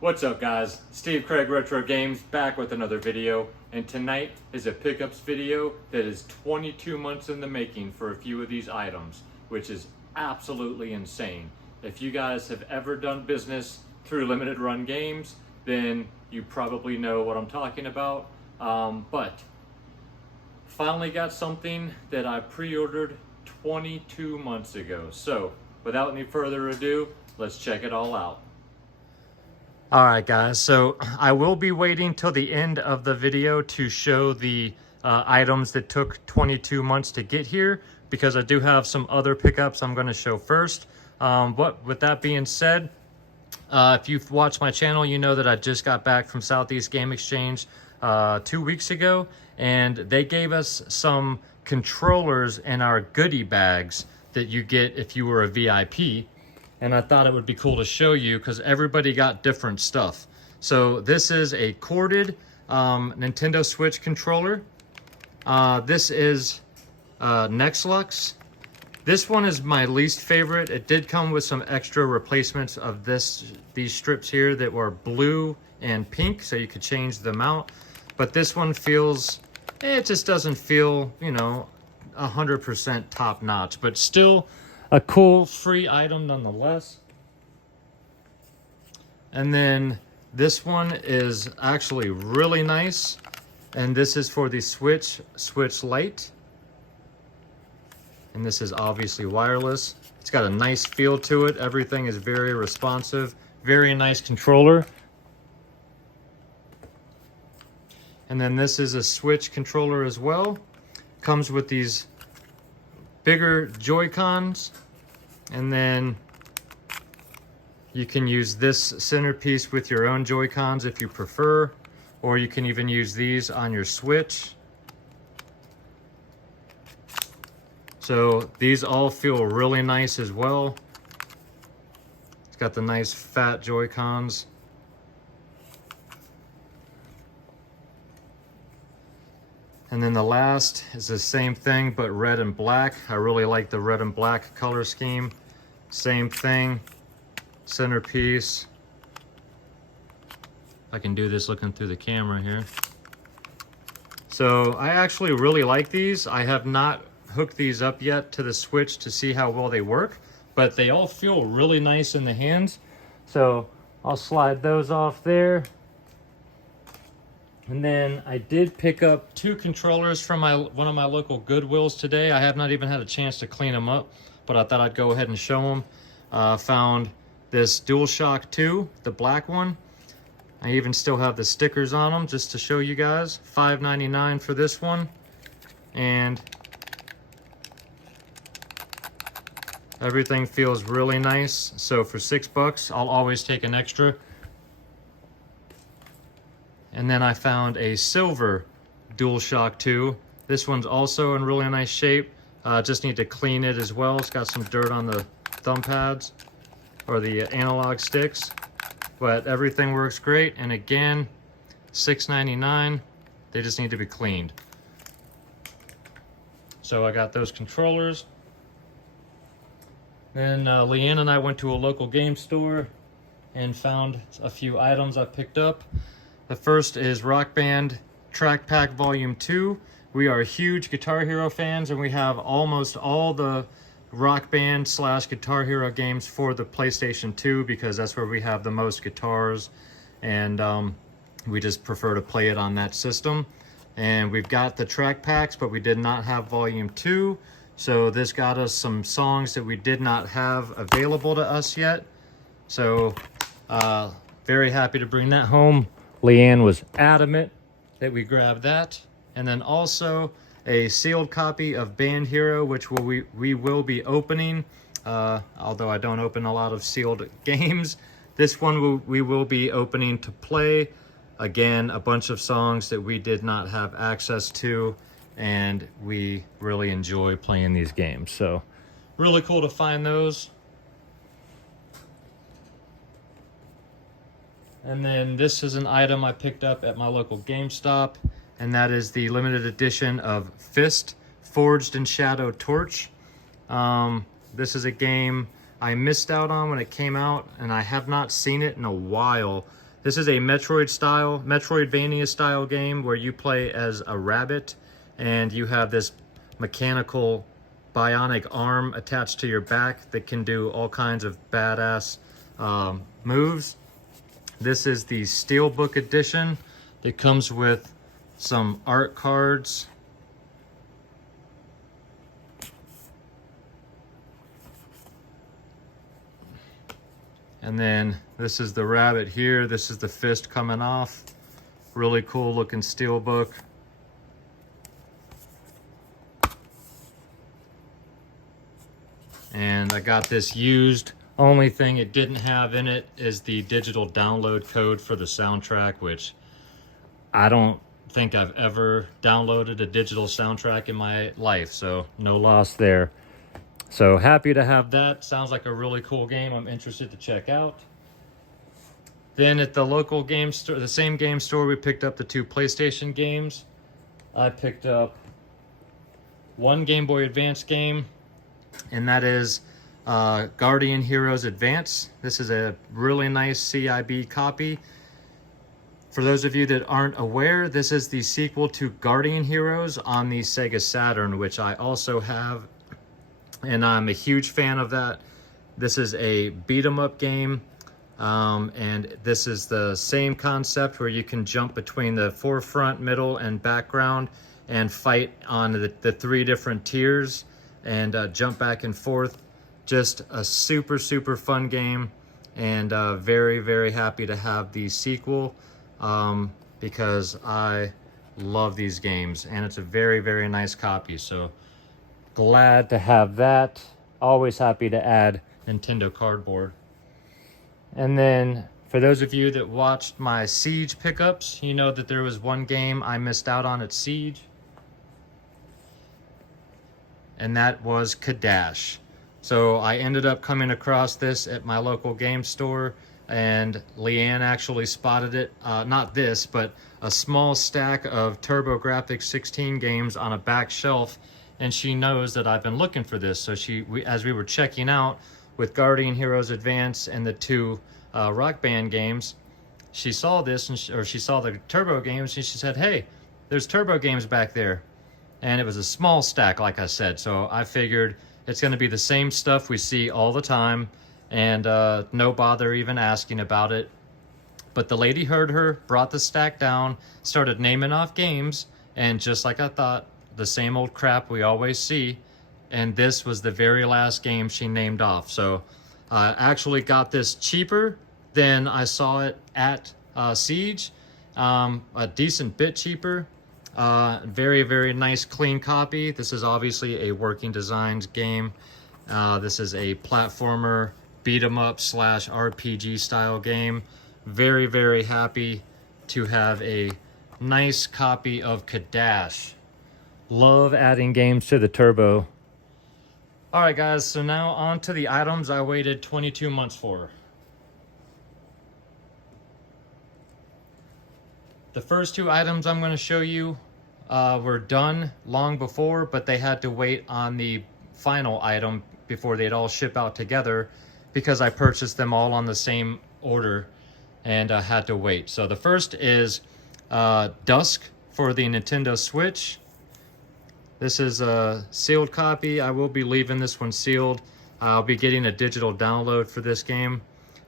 What's up guys, Steve Craig Retro Games back with another video, and tonight is a pickups video that is 22 months in the making for a few of these items, which is absolutely insane. If you guys have ever done business through limited run games, then you probably know what I'm talking about, but finally got something that I pre-ordered 22 months ago. So without any further ado, let's check it all out. All right, guys, so I will be waiting till the end of the video to show the items that took 22 months to get here, because I do have some other pickups I'm going to show first. But with that being said, if you've watched my channel, you know that I just got back from Southeast Game Exchange 2 weeks ago, and they gave us some controllers in our goodie bags that you get if you were a VIP. And I thought it would be cool to show you because everybody got different stuff. So this is a corded Nintendo Switch controller. This is Nexlux. This one is my least favorite. It did come with some extra replacements of these strips here that were blue and pink, so you could change them out. But this one feels, it just doesn't feel, you know, 100% top notch, but still a cool free item nonetheless. And then this one is actually really nice, and this is for the Switch Lite, and this is obviously wireless. It's got a nice feel to it. Everything is very responsive, very nice controller. And then this is a Switch controller as well. Comes with these bigger Joy-Cons, and then you can use this centerpiece with your own Joy-Cons if you prefer, or you can even use these on your Switch. So these all feel really nice as well. It's got the nice fat Joy-Cons. And then the last is the same thing, but red and black. I really like the red and black color scheme. Same thing, centerpiece. I can do this looking through the camera here. So I actually really like these. I have not hooked these up yet to the Switch to see how well they work, but they all feel really nice in the hands. So I'll slide those off there. And then I did pick up 2 controllers from one of my local Goodwills today. I have not even had a chance to clean them up, but I thought I'd go ahead and show them. Found this DualShock 2, the black one. I even still have the stickers on them just to show you guys. $5.99 for this one. And everything feels really nice. So for $6, I'll always take an extra. And then I found a silver DualShock 2. This one's also in really nice shape. Just need to clean it as well. It's got some dirt on the thumb pads or the analog sticks, but everything works great. And again, $6.99. They just need to be cleaned. So I got those controllers. Then Leanne and I went to a local game store and found a few items I picked up. The first is Rock Band Track Pack Volume 2. We are huge Guitar Hero fans, and we have almost all the Rock Band / Guitar Hero games for the PlayStation 2 because that's where we have the most guitars, and we just prefer to play it on that system. And we've got the track packs, but we did not have Volume 2, so this got us some songs that we did not have available to us yet. So very happy to bring that home. Leanne was adamant that we grab that. And then also a sealed copy of Band Hero, which we will be opening, although I don't open a lot of sealed games. This one we will be opening to play. Again, a bunch of songs that we did not have access to, and we really enjoy playing these games. So really cool to find those. And then this is an item I picked up at my local GameStop, and that is the limited edition of Fist Forged in Shadow Torch. This is a game I missed out on when it came out, and I have not seen it in a while. This is a Metroidvania style game where you play as a rabbit and you have this mechanical bionic arm attached to your back that can do all kinds of badass moves. This is the Steelbook edition. It comes with some art cards. And then this is the rabbit here. This is the fist coming off. Really cool looking Steelbook. And I got this used. Only thing it didn't have in it is the digital download code for the soundtrack, which I don't think I've ever downloaded a digital soundtrack in my life, so no loss there. So happy to have that. Sounds like a really cool game I'm interested to check out. Then at the local game store, the same game store, we picked up the 2 PlayStation games. I picked up one Game Boy Advance game, and that is Guardian Heroes Advance. This is a really nice CIB copy. For those of you that aren't aware, this is the sequel to Guardian Heroes on the Sega Saturn, which I also have, and I'm a huge fan of that. This is a beat 'em up game, and this is the same concept where you can jump between the forefront, middle, and background and fight on the 3 different tiers and jump back and forth. Just a super fun game, and very happy to have the sequel because I love these games, and it's a very nice copy. So glad to have that. Always happy to add Nintendo cardboard. And then for those of you that watched my Siege pickups, you know that there was one game I missed out on at Siege, and that was Cadash. So I ended up coming across this at my local game store, and Leanne actually spotted it. Not this, but a small stack of TurboGrafx 16 games on a back shelf, and she knows that I've been looking for this. So as we were checking out with Guardian Heroes Advance and the 2 Rock Band games, she saw this, or she saw the Turbo games, and she said, "Hey, there's Turbo games back there." And it was a small stack, like I said, so I figured it's going to be the same stuff we see all the time, and no bother even asking about it. But the lady heard her, brought the stack down, started naming off games, and just like I thought, the same old crap we always see, and this was the very last game she named off. So I actually got this cheaper than I saw it at Siege, a decent bit cheaper. Very nice clean copy. This is obviously a Working Designs game. This is a platformer beat 'em up / RPG style game. Very happy to have a nice copy of Cadash. Love adding games to the Turbo. All right guys, so now on to the items I waited 22 months for. The first 2 items I'm going to show you were done long before, but they had to wait on the final item before they'd all ship out together because I purchased them all on the same order and had to wait. So the first is Dusk for the Nintendo Switch. This is a sealed copy. I will be leaving this one sealed. I'll be getting a digital download for this game.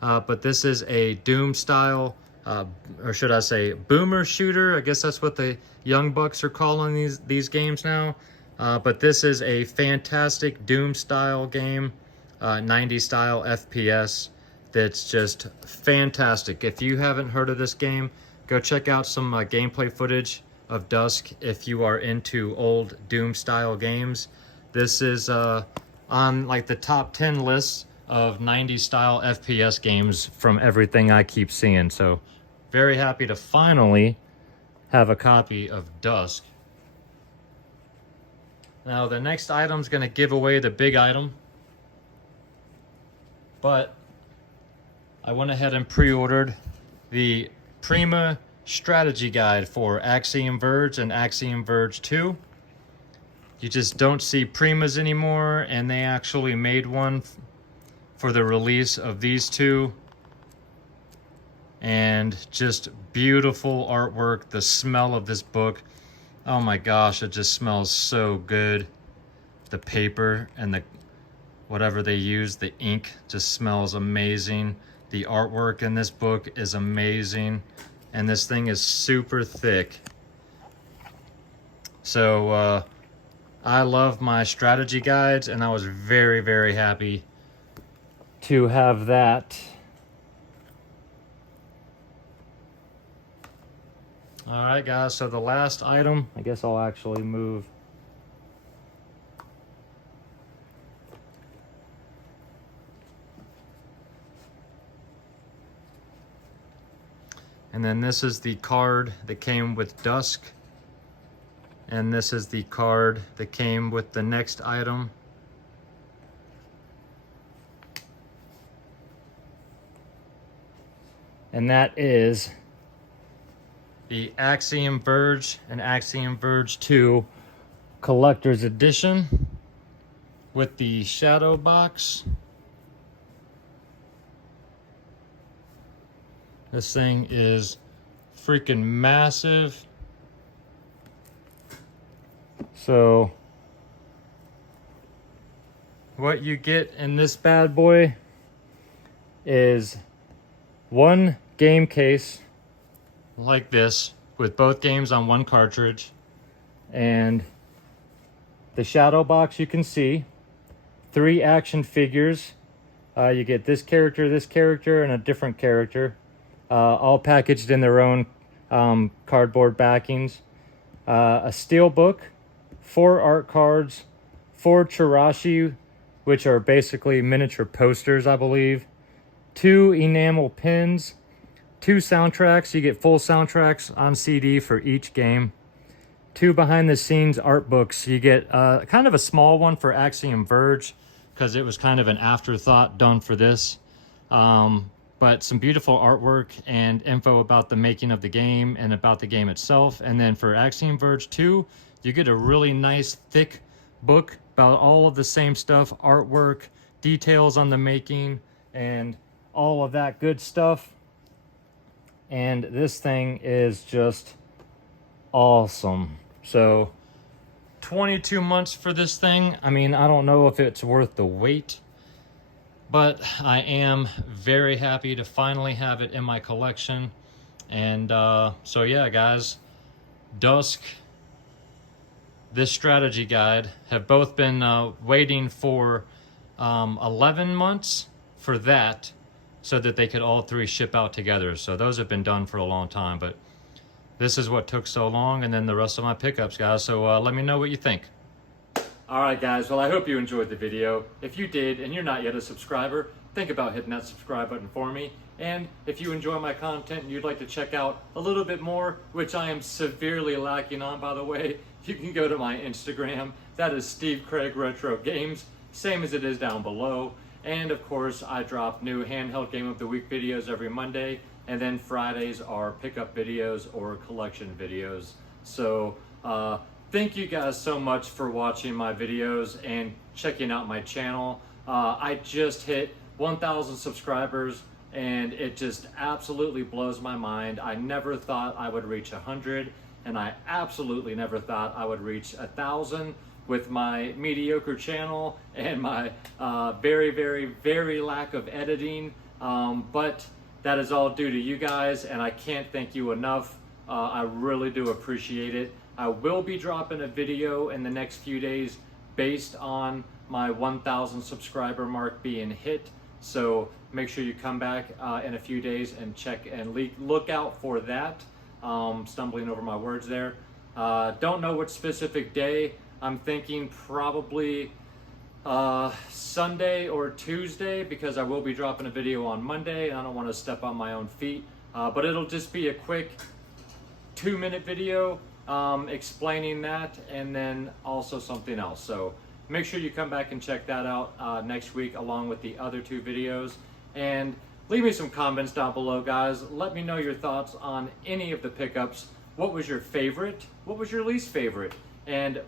But this is a Doom style, or should I say boomer shooter. I guess that's what the young bucks are calling these games now. But this is a fantastic Doom style game, 90 style FPS that's just fantastic. If you haven't heard of this game, go check out some gameplay footage of Dusk if you are into old Doom style games. This is on like the top 10 lists of 90 style FPS games from everything I keep seeing. So very happy to finally have a copy of Dusk. Now the next item's gonna give away the big item, but I went ahead and pre-ordered the Prima strategy guide for Axiom Verge and Axiom Verge 2. You just don't see Primas anymore, and they actually made one for the release of these 2 and just beautiful artwork. The smell of this book, oh my gosh, it just smells so good. The paper and the whatever they use, the ink, just smells amazing. The artwork in this book is amazing, and this thing is super thick. So I love my strategy guides, and I was very, very happy to have that. All right, guys, so the last item, I guess I'll actually move. And then this is the card that came with Dusk. And this is the card that came with the next item. And that is the Axiom Verge and Axiom Verge 2 Collector's Edition with the shadow box. This thing is freaking massive. So what you get in this bad boy is one game case like this with both games on one cartridge, and the shadow box you can see, 3 action figures. You get this character, and a different character, all packaged in their own cardboard backings. A steel book, 4 art cards, 4 chirashi, which are basically miniature posters, I believe, 2 enamel pins, 2 soundtracks. You get full soundtracks on CD for each game. 2 behind the scenes art books. You get kind of a small one for Axiom Verge because it was kind of an afterthought done for this. But some beautiful artwork and info about the making of the game and about the game itself. And then for Axiom Verge 2, you get a really nice thick book about all of the same stuff, artwork, details on the making, and all of that good stuff. And this thing is just awesome. So 22 months for this thing. I mean, I don't know if it's worth the wait, but I am very happy to finally have it in my collection. And so yeah, guys, Dusk, this strategy guide have both been waiting for 11 months for that, so that they could all 3 ship out together. So those have been done for a long time, but this is what took so long, and then the rest of my pickups, guys. So let me know what you think. All right, guys, well, I hope you enjoyed the video. If you did and you're not yet a subscriber, think about hitting that subscribe button for me. And if you enjoy my content and you'd like to check out a little bit more, which I am severely lacking on, by the way, you can go to my Instagram. That is Steve Craig Retro Games, same as it is down below. And of course, I drop new handheld game of the week videos every Monday, and then Fridays are pickup videos or collection videos. So thank you guys so much for watching my videos and checking out my channel. I just hit 1,000 subscribers, and it just absolutely blows my mind. I never thought I would reach 100, and I absolutely never thought I would reach 1,000 with my mediocre channel and my very, very, very lack of editing. But that is all due to you guys, and I can't thank you enough. I really do appreciate it. I will be dropping a video in the next few days based on my 1,000 subscriber mark being hit. So make sure you come back in a few days and check and look out for that. Stumbling over my words there. Don't know which specific day. I'm thinking probably Sunday or Tuesday, because I will be dropping a video on Monday and I don't want to step on my own feet. But it'll just be a quick 2-minute video explaining that, and then also something else. So make sure you come back and check that out next week along with the other 2 videos. And leave me some comments down below, guys. Let me know your thoughts on any of the pickups. What was your favorite? What was your least favorite? And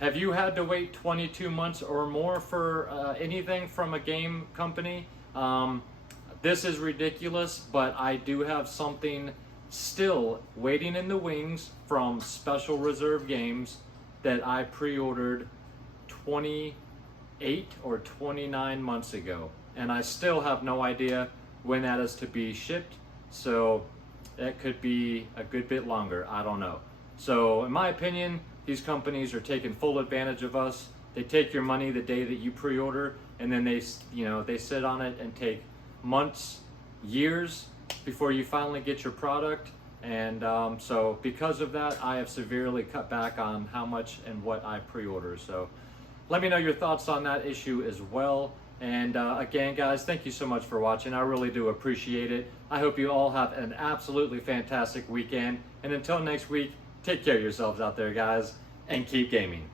have you had to wait 22 months or more for anything from a game company? This is ridiculous, but I do have something still waiting in the wings from Special Reserve Games that I pre-ordered 28 or 29 months ago. And I still have no idea when that is to be shipped. So that could be a good bit longer. I don't know. So in my opinion, these companies are taking full advantage of us. They take your money the day that you pre-order, and then they sit on it and take months, years before you finally get your product. And so because of that, I have severely cut back on how much and what I pre-order. So let me know your thoughts on that issue as well. And again, guys, thank you so much for watching. I really do appreciate it. I hope you all have an absolutely fantastic weekend. And until next week, take care of yourselves out there, guys, and keep gaming.